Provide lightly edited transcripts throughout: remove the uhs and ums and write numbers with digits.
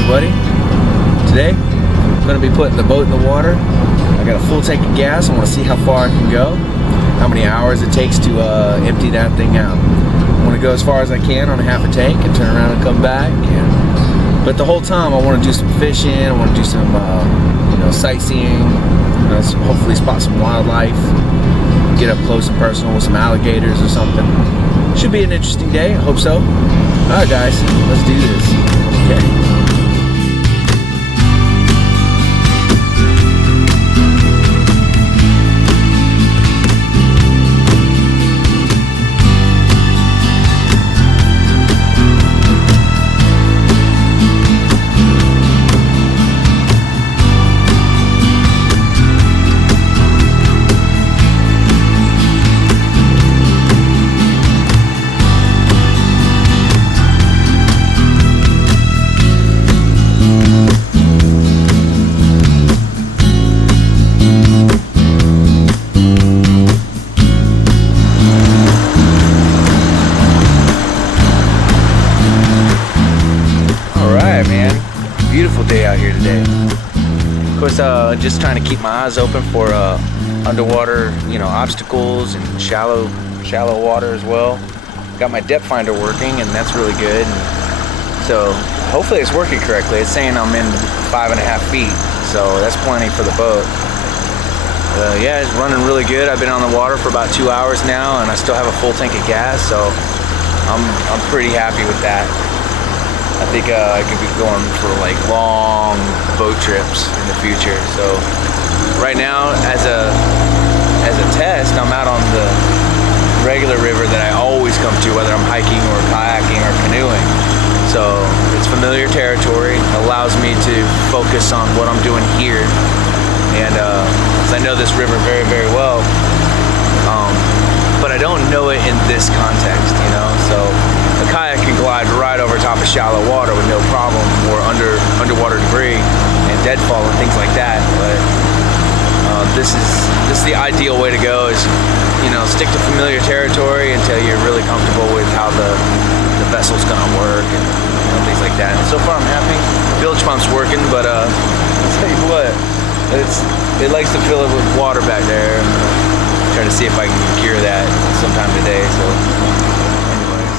everybody. Today, I'm going to be putting the boat in the water. I got a full tank of gas. I want to see how far I can go, how many hours it takes to empty that thing out. I want to go as far as I can on a half a tank and turn around and come back. But the whole time, I want to do some fishing. I want to do some sightseeing. Hopefully spot some wildlife. Get up close and personal with some alligators or something. Should be an interesting day. I hope so. Alright guys, let's do this. Okay. Beautiful day out here today. Of course, just trying to keep my eyes open for underwater, obstacles and shallow water as well. Got my depth finder working, and that's really good. So hopefully it's working correctly. It's saying I'm in 5.5 feet, so that's plenty for the boat. Yeah, it's running really good. I've been on the water for about 2 hours now, and I still have a full tank of gas, so I'm pretty happy with that. I think I could be going for like long boat trips in the future. So right now, as a test, I'm out on the regular river that I always come to, whether I'm hiking or kayaking or canoeing. So it's familiar territory. It allows me to focus on what I'm doing here, and because I know this river very, very well, but I don't know it in this context, So a kayak can glide right over top of shallow water with no problem, or underwater debris and deadfall and things like that. But this is the ideal way to go. Is stick to familiar territory until you're really comfortable with how the vessel's gonna work and things like that. And so far I'm happy. Bilge pump's working, but I'll tell you what, it likes to fill it with water back there. Try to see if I can cure that sometime today. So anyways.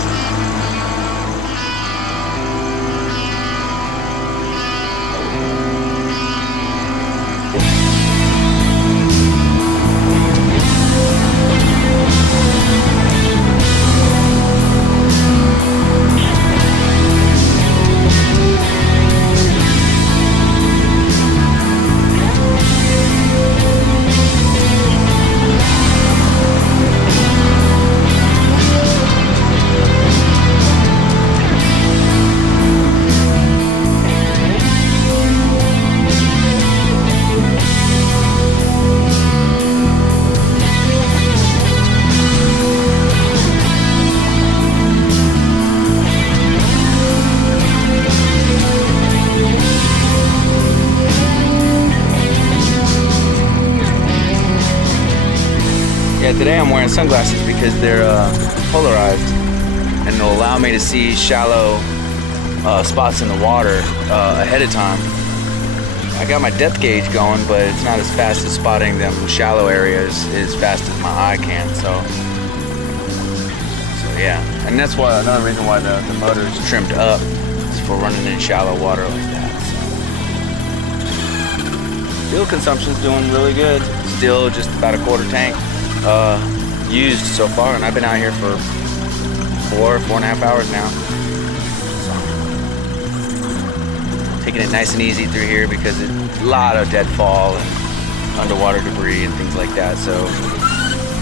Yeah, today I'm wearing sunglasses because they're polarized, and it'll allow me to see shallow spots in the water ahead of time. I got my depth gauge going, but it's not as fast as spotting them shallow areas as fast as my eye can. So yeah, and that's why another reason why the motor is trimmed up is for running in shallow water like that. So. Fuel consumption's doing really good. Still just about a quarter tank used so far, and I've been out here for 4.5 hours now. So, taking it nice and easy through here because it's a lot of deadfall and underwater debris and things like that, so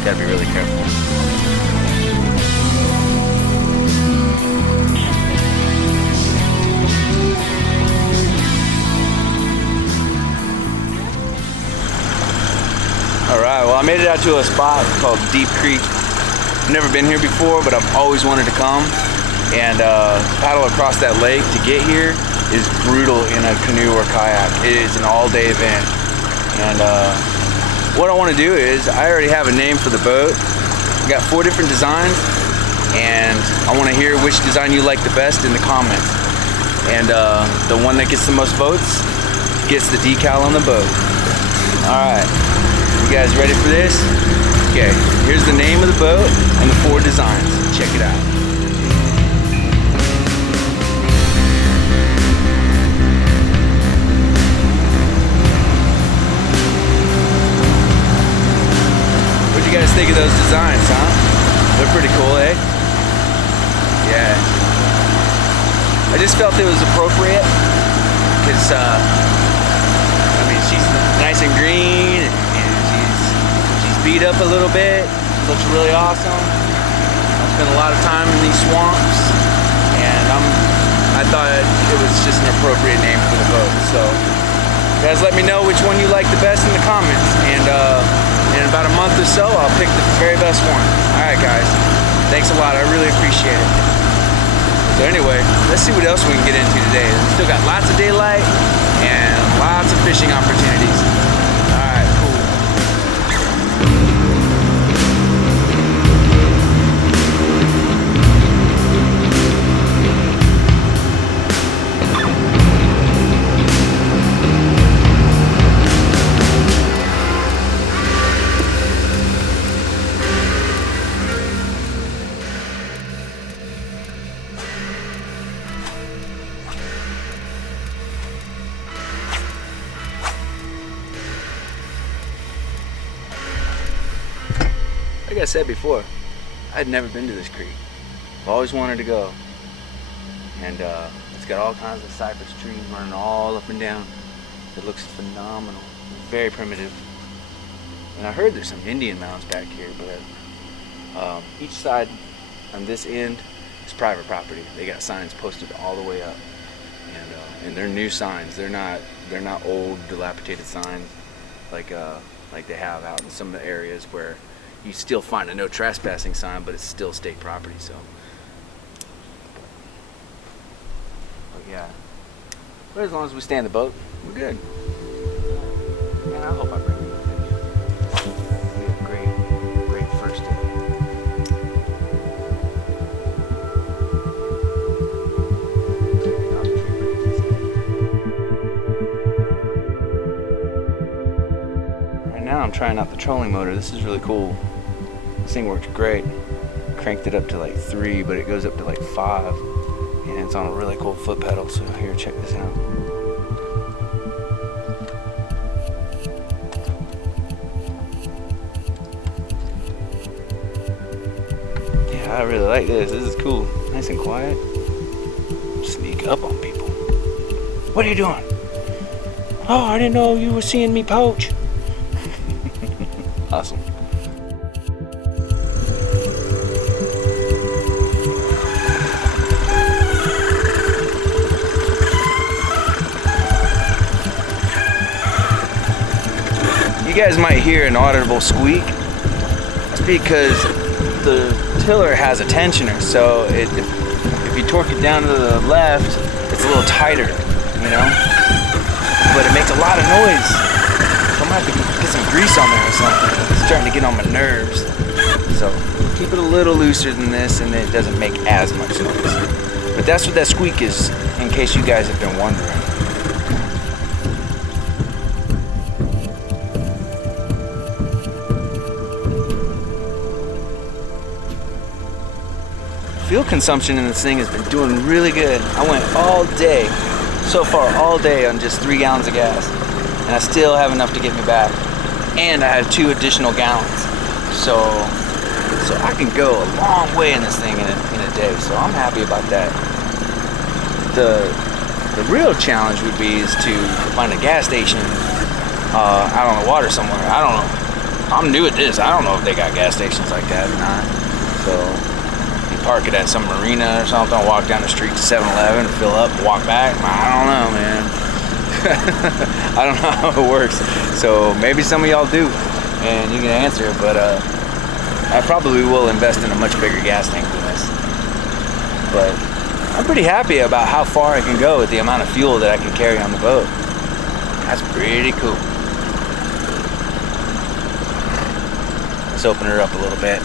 gotta be really careful. Alright, well I made it out to a spot called Deep Creek. I've never been here before, but I've always wanted to come. And paddle across that lake to get here is brutal in a canoe or kayak. It is an all-day event. And what I want to do is, I already have a name for the boat. I've got 4 different designs, and I want to hear which design you like the best in the comments. And the one that gets the most votes gets the decal on the boat. Alright, you guys ready for this? Okay, here's the name of the boat and the 4 designs. Check it out. What do you guys think of those designs, huh? They're pretty cool, eh? Yeah. I just felt it was appropriate because, I mean, she's nice and green and she's beat up a little bit. Looks really awesome. I spent a lot of time in these swamps and I thought it was just an appropriate name for the boat. So, guys, let me know which one you like the best in the comments. And in about a month or so, I'll pick the very best one. All right, guys. Thanks a lot. I really appreciate it. So anyway, let's see what else we can get into today. We still got lots of daylight and lots of fishing opportunities. All right, cool. Like I said before, I'd never been to this creek. I've always wanted to go. And it's got all kinds of cypress trees running all up and down. It looks phenomenal. Very primitive. And I heard there's some Indian mounds back here, but each side on this end is private property. They got signs posted all the way up. And they're new signs. They're not old, dilapidated signs like they have out in some areas where you still find a no trespassing sign, but it's still state property. So, but yeah. But as long as we stay in the boat, we're good. Man, I hope I bring you a fish. It'll be a great first day. Right now I'm trying out the trolling motor. This is really cool. This thing works great. Cranked it up to like 3, but it goes up to like 5. And it's on a really cool foot pedal. So here, check this out. Yeah, I really like this. This is cool. Nice and quiet. Sneak up on people. What are you doing? Oh, I didn't know you were seeing me poach. Awesome. You guys might hear an audible squeak. That's because the tiller has a tensioner, so if you torque it down to the left, it's a little tighter, you know? But it makes a lot of noise. So I'm gonna have to get some grease on there or something. It's starting to get on my nerves. So keep it a little looser than this and it doesn't make as much noise. But that's what that squeak is, in case you guys have been wondering. Fuel consumption in this thing has been doing really good. I went all day, so far all day, on just 3 gallons of gas. And I still have enough to get me back. And I have 2 additional gallons. So I can go a long way in this thing in a day. So I'm happy about that. The real challenge would be is to find a gas station out on the water somewhere. I don't know. I'm new at this. I don't know if they got gas stations like that or not. So park it at some marina or something, walk down the street to 7-Eleven, fill up, and walk back. I don't know, man. I don't know how it works. So maybe some of y'all do, and you can answer, but I probably will invest in a much bigger gas tank than this. But I'm pretty happy about how far I can go with the amount of fuel that I can carry on the boat. That's pretty cool. Let's open her up a little bit.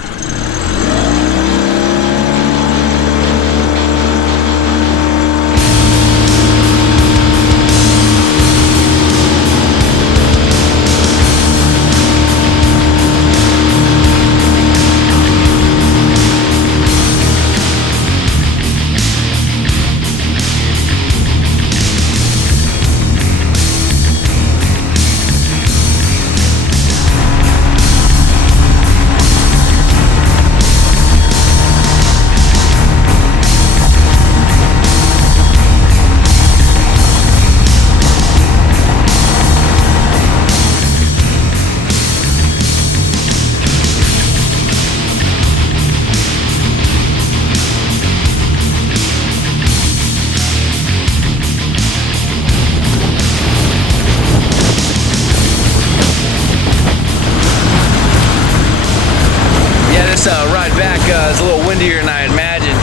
windier than I imagined.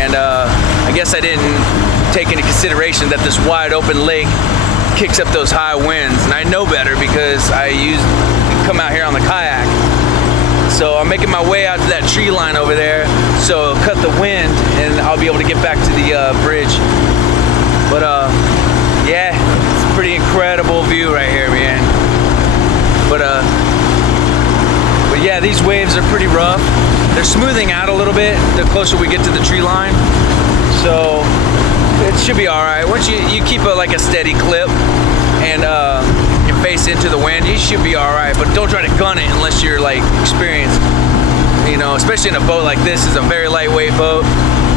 And I guess I didn't take into consideration that this wide open lake kicks up those high winds. And I know better because I come out here on the kayak. So I'm making my way out to that tree line over there, so it'll cut the wind and I'll be able to get back to the bridge. But yeah, it's a pretty incredible view right here, man. But yeah, these waves are pretty rough. They're smoothing out a little bit the closer we get to the tree line. So it should be all right. Once you keep like a steady clip and you face into the wind, you should be all right. But don't try to gun it unless you're like experienced. You know, especially in a boat like this. Is a very lightweight boat.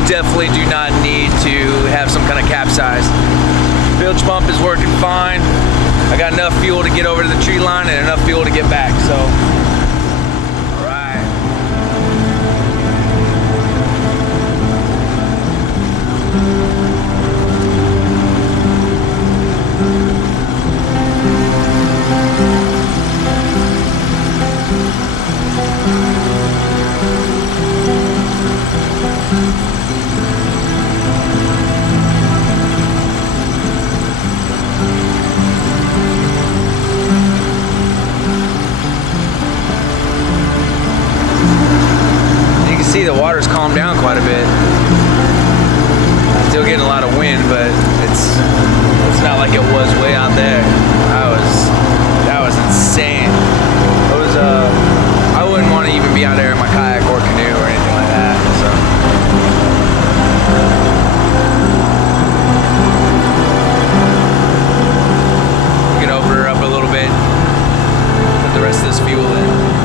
Definitely do not need to have some kind of capsize. Bilge pump is working fine. I got enough fuel to get over to the tree line and enough fuel to get back. So. See, the water's calmed down quite a bit. Still getting a lot of wind, but it's not like it was way out there. That was insane. It was I wouldn't want to even be out there in my kayak or canoe or anything like that. So you can open her up a little bit, put the rest of this fuel in.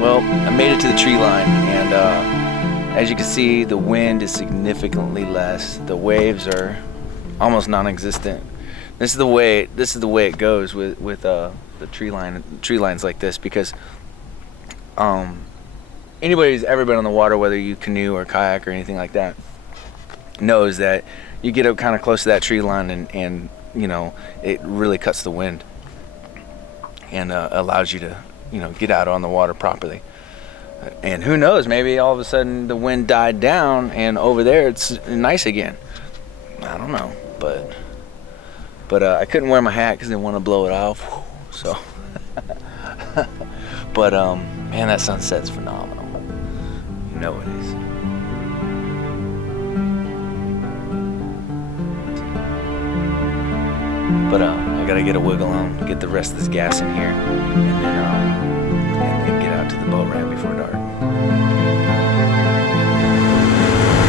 Well, I made it to the tree line, and as you can see, the wind is significantly less. The waves are almost non-existent. This is the way it goes with the tree lines like this, because anybody who's ever been on the water, whether you canoe or kayak or anything like that, knows that you get up kind of close to that tree line and you know, it really cuts the wind and allows you to, you know, get out on the water properly. And who knows, maybe all of a sudden the wind died down and over there it's nice again. I don't know, but I couldn't wear my hat because I didn't want to blow it off. So, but man, that sunset's phenomenal. You know it is. But I gotta get a wiggle on, get the rest of this gas in here, and then get out to the boat ramp before dark.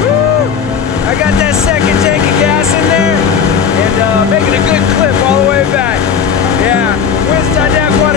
Woo! I got that second tank of gas in there, and making a good clip all the way back. Yeah, wind's died down quite